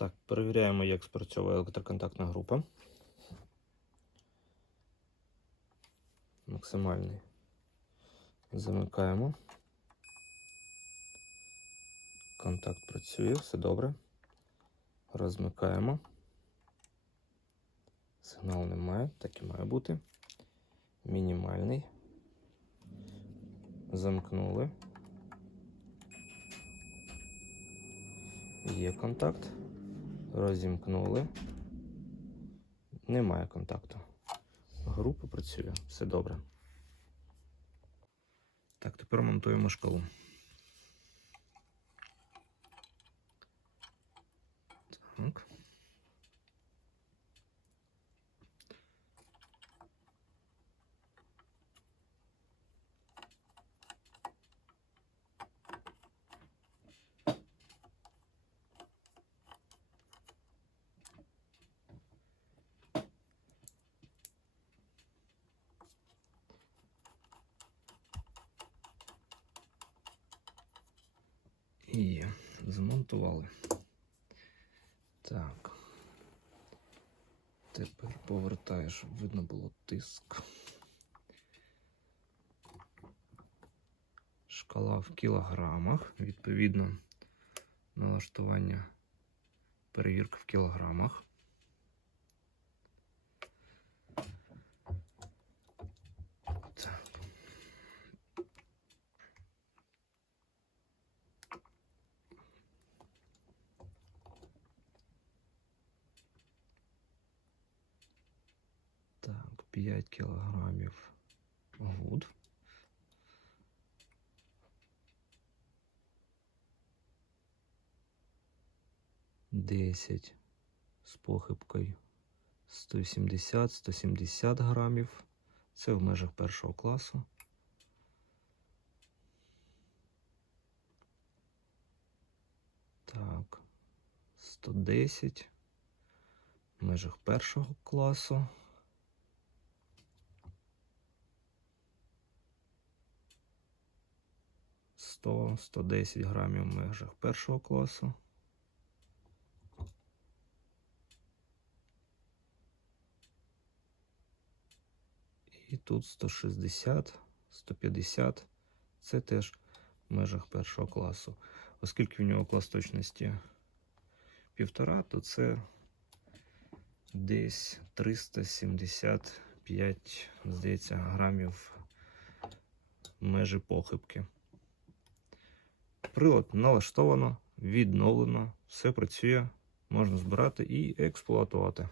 Так, перевіряємо, як спрацьовує електроконтактна група. Максимальний. Замикаємо. Контакт працює, все добре. Розмикаємо. Сигналу немає, так і має бути. Мінімальний. Замкнули. Є контакт. Розімкнули. Немає контакту. Група працює. Все добре. Так, тепер монтуємо шкалу. Так. Є, змонтували. Так. Тепер повертаю, щоб видно було тиск. Шкала в кілограмах. Відповідно, налаштування перевірки в кілограмах. Так. Так, 5 кілограмів гуд. Десять з похибкою 170-170 грамів. Це в межах першого класу. Так, 110 в межах першого класу. Сто, 110 грамів в межах першого класу. І тут 160, 150. Це теж в межах першого класу. Оскільки в нього клас точності півтора, то це десь 375, здається, грамів межі похибки. Прилад налаштовано, відновлено, все працює, можна збирати і експлуатувати.